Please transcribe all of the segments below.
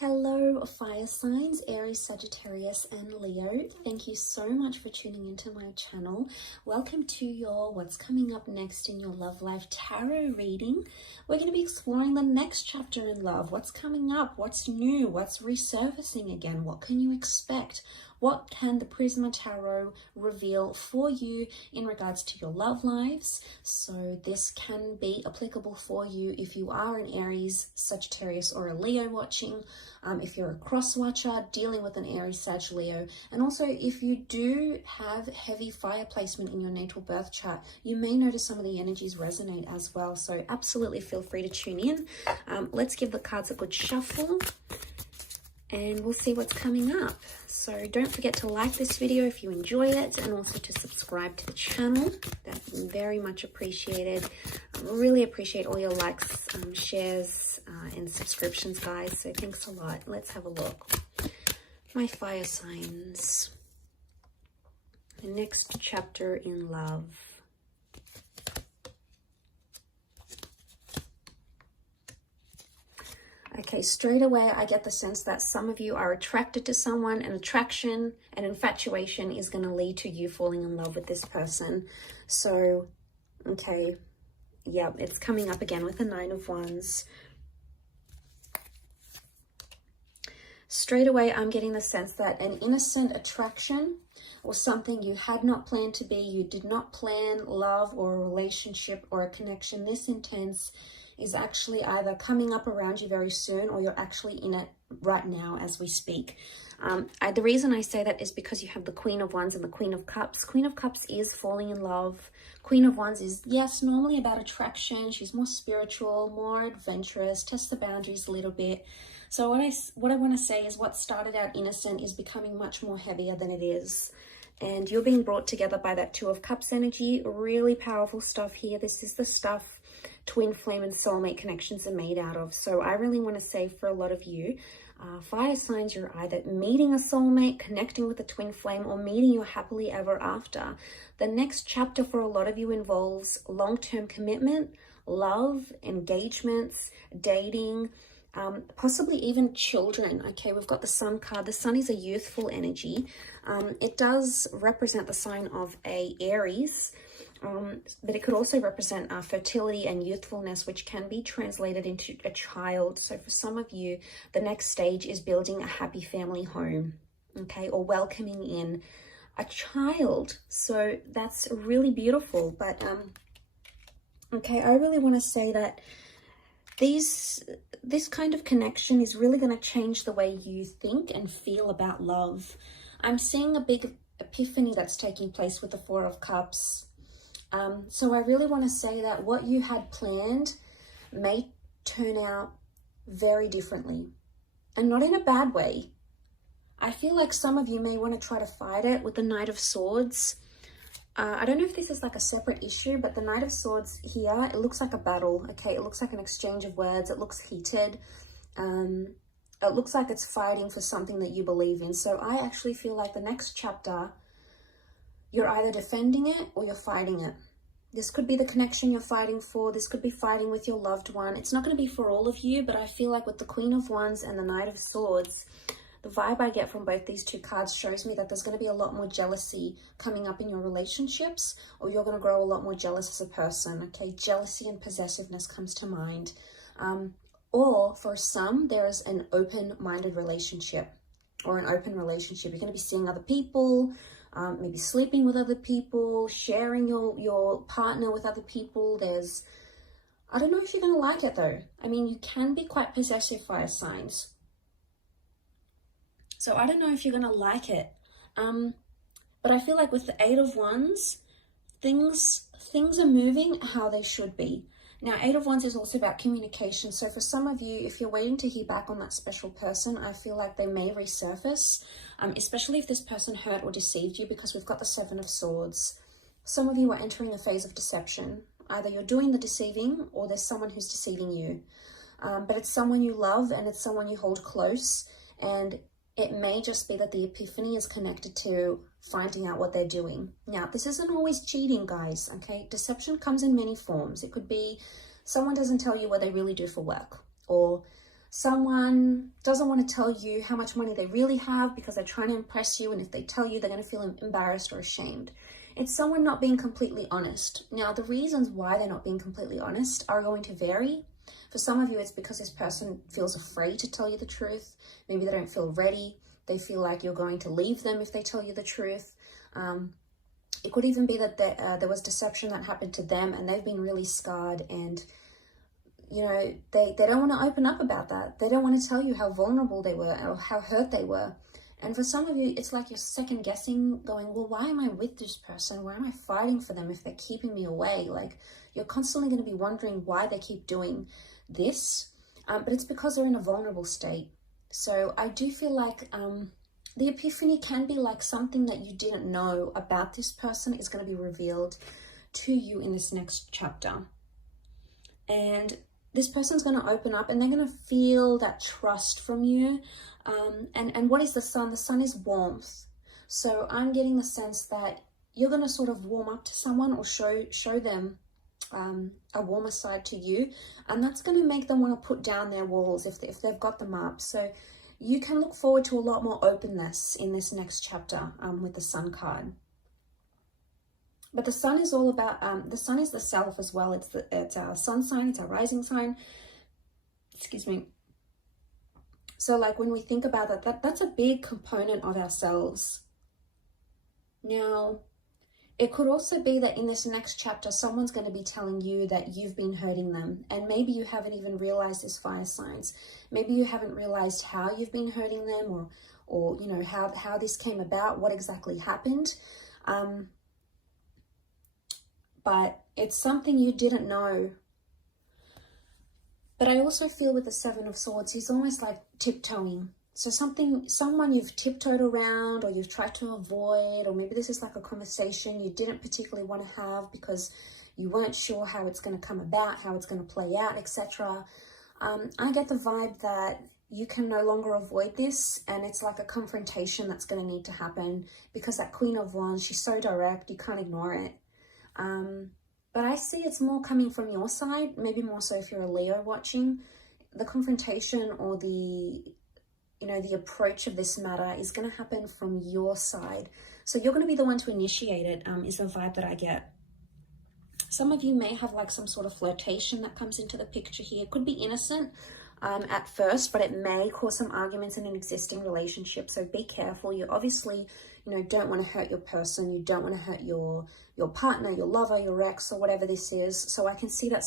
Hello, fire signs, Aries, Sagittarius, and Leo. Thank you so much for tuning into my channel. Welcome to your What's Coming Up Next in Your Love Life Tarot reading. We're going to be exploring the next chapter in love. What's coming up? What's new? What's resurfacing again? What can you expect? What can the Prisma Tarot reveal for you in regards to your love lives? So this can be applicable for you if you are an Aries, Sagittarius, or a Leo watching, if you're a cross watcher dealing with an Aries, Sag, Leo, and also if you do have heavy fire placement in your natal birth chart, you may notice some of the energies resonate as well. So absolutely feel free to tune in. Let's give the cards a good shuffle and we'll see what's coming up. So don't forget to like this video if you enjoy it, and also to subscribe to the channel. That's very much appreciated. I really appreciate all your likes, shares, and subscriptions, guys. So thanks a lot. Let's have a look. My fire signs. The next chapter in love. Okay, straight away, I get the sense that some of you are attracted to someone, and attraction and infatuation is going to lead to you falling in love with this person. So, okay, yeah, it's coming up again with the Nine of Wands. Straight away, I'm getting the sense that an innocent attraction or something you had not planned to be, you did not plan love or a relationship or a connection this intense, is actually either coming up around you very soon, or you're actually in it right now as we speak. The reason I say that is because you have the Queen of Wands and the Queen of Cups. Queen of Cups is falling in love. Queen of Wands is, yes, normally about attraction. She's more spiritual, more adventurous, tests the boundaries a little bit. So what I want to say is what started out innocent is becoming much more heavier than it is. And you're being brought together by that Two of Cups energy. Really powerful stuff here. This is the stuff twin flame and soulmate connections are made out of. So I really want to say for a lot of you, fire signs, you're either meeting a soulmate, connecting with a twin flame, or meeting your happily ever after. The next chapter for a lot of you involves long-term commitment, love, engagements, dating, possibly even children. Okay, we've got the Sun card. The Sun is a youthful energy. It does represent the sign of a Aries, but it could also represent fertility and youthfulness, which can be translated into a child. So for some of you, the next stage is building a happy family home, okay, or welcoming in a child. So that's really beautiful. But okay, I really want to say that this kind of connection is really going to change the way you think and feel about love. I'm seeing a big epiphany that's taking place with the Four of Cups. So I really want to say that what you had planned may turn out very differently, and not in a bad way. I feel like some of you may want to try to fight it with the Knight of Swords. I don't know if this is like a separate issue, but the Knight of Swords here, it looks like a battle, okay? It looks like an exchange of words. It looks heated. It looks like it's fighting for something that you believe in. So I actually feel like the next chapter, you're either defending it or you're fighting it. This could be the connection you're fighting for. This could be fighting with your loved one. It's not going to be for all of you, but I feel like with the Queen of Wands and the Knight of Swords, the vibe I get from both these two cards shows me that there's going to be a lot more jealousy coming up in your relationships, or you're going to grow a lot more jealous as a person, okay? Jealousy and possessiveness comes to mind. Or for some, there's an open-minded relationship or an open relationship. You're going to be seeing other people, maybe sleeping with other people, sharing your partner with other people. I don't know if you're going to like it though. I mean, you can be quite possessive, fire signs. So I don't know if you're going to like it. But I feel like with the Eight of Wands, things are moving how they should be. Now, Eight of Wands is also about communication. So for some of you, if you're waiting to hear back on that special person, I feel like they may resurface, especially if this person hurt or deceived you, because we've got the Seven of Swords. Some of you are entering a phase of deception. Either you're doing the deceiving or there's someone who's deceiving you. But it's someone you love and it's someone you hold close. And it may just be that the epiphany is connected to finding out what they're doing. Now, this isn't always cheating, guys, okay? Deception comes in many forms. It could be someone doesn't tell you what they really do for work, or Someone doesn't want to tell you how much money they really have because they're trying to impress you, and if they tell you, they're going to feel embarrassed or ashamed. It's someone not being completely honest. Now, the reasons why they're not being completely honest are going to vary. For some of you, it's because this person feels afraid to tell you the truth. Maybe they don't feel ready. They feel like you're going to leave them if they tell you the truth. It could even be that there was deception that happened to them and they've been really scarred, and you know, they don't want to open up about that. They don't want to tell you how vulnerable they were or how hurt they were. And for some of you, it's like you're second guessing, going, well, why am I with this person? Why am I fighting for them if they're keeping me away? Like, you're constantly going to be wondering why they keep doing this. But it's because they're in a vulnerable state. So I do feel like the epiphany can be like something that you didn't know about this person is going to be revealed to you in this next chapter. And this person's going to open up and they're going to feel that trust from you. And what is the sun? The sun is warmth. So I'm getting the sense that you're going to sort of warm up to someone or show them a warmer side to you. And that's going to make them want to put down their walls if they've got them up. So you can look forward to a lot more openness in this next chapter with the sun card. But the sun is all about, the sun is the self as well. It's our sun sign, it's our rising sign. Excuse me. So like when we think about that's a big component of ourselves. Now, it could also be that in this next chapter, someone's going to be telling you that you've been hurting them. And maybe you haven't even realized this, fire signs. Maybe you haven't realized how you've been hurting them, or you know, how this came about, what exactly happened. But it's something you didn't know. But I also feel with the Seven of Swords, he's almost like tiptoeing. So someone you've tiptoed around or you've tried to avoid, or maybe this is like a conversation you didn't particularly want to have because you weren't sure how it's going to come about, how it's going to play out, etc. I get the vibe that you can no longer avoid this, and it's like a confrontation that's going to need to happen because that Queen of Wands, she's so direct, you can't ignore it. But I see it's more coming from your side, maybe more so if you're a Leo watching. The confrontation or the approach of this matter is going to happen from your side. So you're going to be the one to initiate it, is the vibe that I get. Some of you may have like some sort of flirtation that comes into the picture here. It could be innocent at first, but it may cause some arguments in an existing relationship. So be careful. You obviously, don't want to hurt your person. You don't want to hurt your partner, your lover, your ex, or whatever this is. So I can see that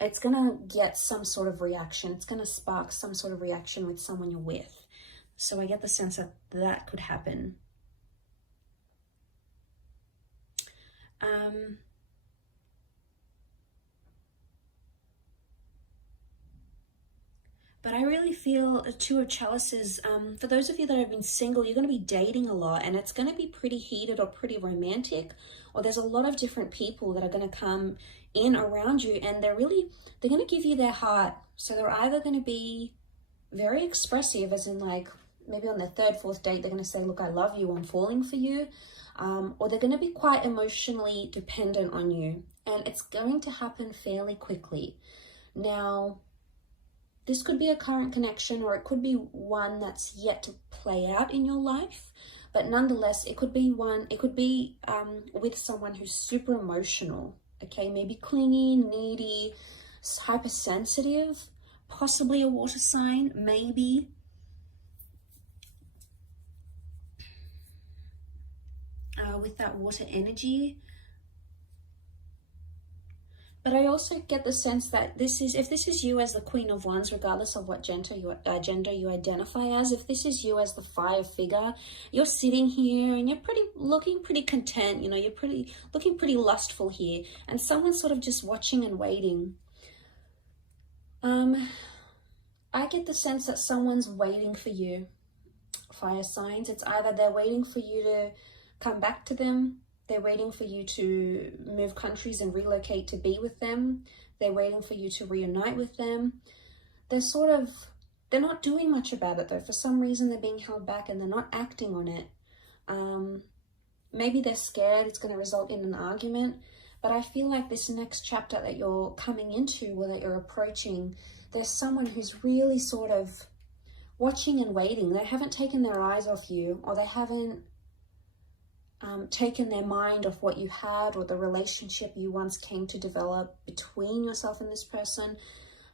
it's gonna get some sort of reaction. It's gonna spark some sort of reaction with someone you're with. So I get the sense that could happen. But I really feel a Two of Chalices. For those of you that have been single, you're going to be dating a lot, and it's going to be pretty heated or pretty romantic, or there's a lot of different people that are going to come in around you, and they're going to give you their heart. So they're either going to be very expressive, as in like maybe on their third, fourth date, they're going to say, look, I love you, I'm falling for you. Or they're going to be quite emotionally dependent on you, and it's going to happen fairly quickly. Now, this could be a current connection, or it could be one that's yet to play out in your life. But nonetheless, it could be with someone who's super emotional, okay? Maybe clingy, needy, hypersensitive, possibly a water sign, maybe. With that water energy. But I also get the sense that if this is you as the Queen of Wands, regardless of what gender you identify as, if this is you as the fire figure, you're sitting here and you're looking pretty content, you're looking pretty lustful here, and someone's sort of just watching and waiting. I get the sense that someone's waiting for you, fire signs. It's either they're waiting for you to come back to them, they're waiting for you to move countries and relocate to be with them, they're waiting for you to reunite with them. They're not doing much about it though. For some reason they're being held back and they're not acting on it. Maybe they're scared it's going to result in an argument, But I feel like this next chapter that you're coming into, or that you're approaching, there's someone who's really sort of watching and waiting. They haven't taken their eyes off you, or they haven't taken their mind off what you had, or the relationship you once came to develop between yourself and this person.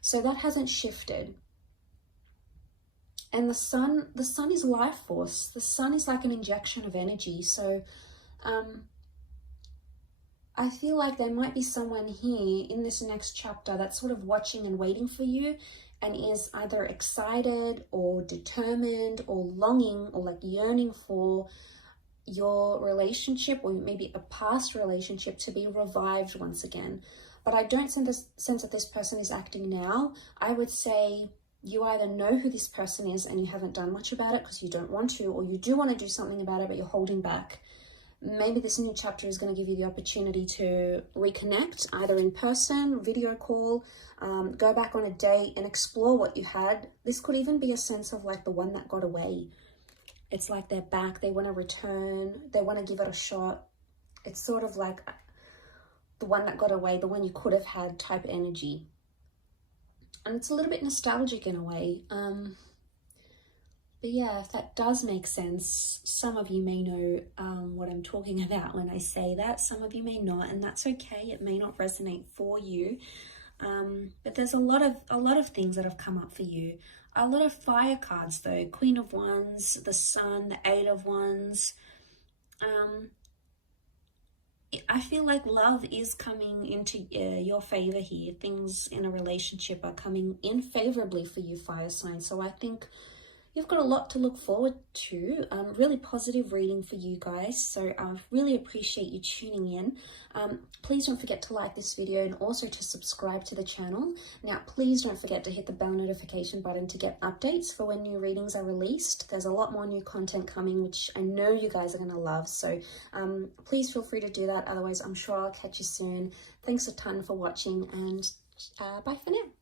So that hasn't shifted. And the sun is life force. The sun is like an injection of energy. So I feel like there might be someone here in this next chapter that's sort of watching and waiting for you, and is either excited or determined or longing or like yearning for your relationship, or maybe a past relationship, to be revived once again. But I don't sense that this person is acting now. I would say you either know who this person is and you haven't done much about it because you don't want to, or you do want to do something about it but you're holding back. Maybe this new chapter is going to give you the opportunity to reconnect, either in person, video call, go back on a date and explore what you had. This could even be a sense of like the one that got away. It's like they're back, they want to return, they want to give it a shot. It's sort of like the one that got away, the one you could have had type energy. And it's a little bit nostalgic in a way. But yeah, if that does make sense, some of you may know what I'm talking about when I say that. Some of you may not, and that's okay. It may not resonate for you. But there's a lot of things that have come up for you. A lot of fire cards though. Queen of Wands, the Sun, the Eight of Wands. I feel like love is coming into your favor here. Things in a relationship are coming in favorably for you, fire sign. So I think you've got a lot to look forward to. Really positive reading for you guys. So I really appreciate you tuning in. Please don't forget to like this video and also to subscribe to the channel. Now, please don't forget to hit the bell notification button to get updates for when new readings are released. There's a lot more new content coming, which I know you guys are going to love. So please feel free to do that. Otherwise, I'm sure I'll catch you soon. Thanks a ton for watching, and bye for now.